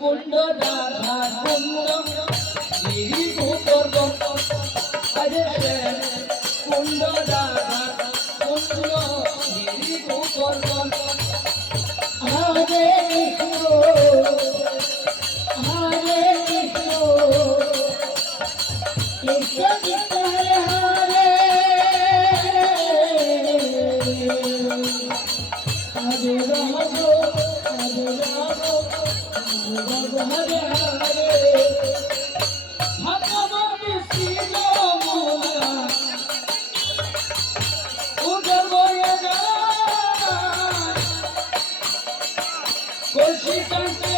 কুণ্ড রাধা কুণ্ড গিরি গোবর্ধন আরে কুণ্ড রাধা কুণ্ড গিরি গোবর্ধন হরে কৃষ্ণ হরে কৃষ্ণ কৃষ্ণ কৃষ্ণ হরে হরে হরে রাম হরে রাম হরে হরে ভগবান শ্রীরামা উদর বয়ে যায় কলসি কান্তে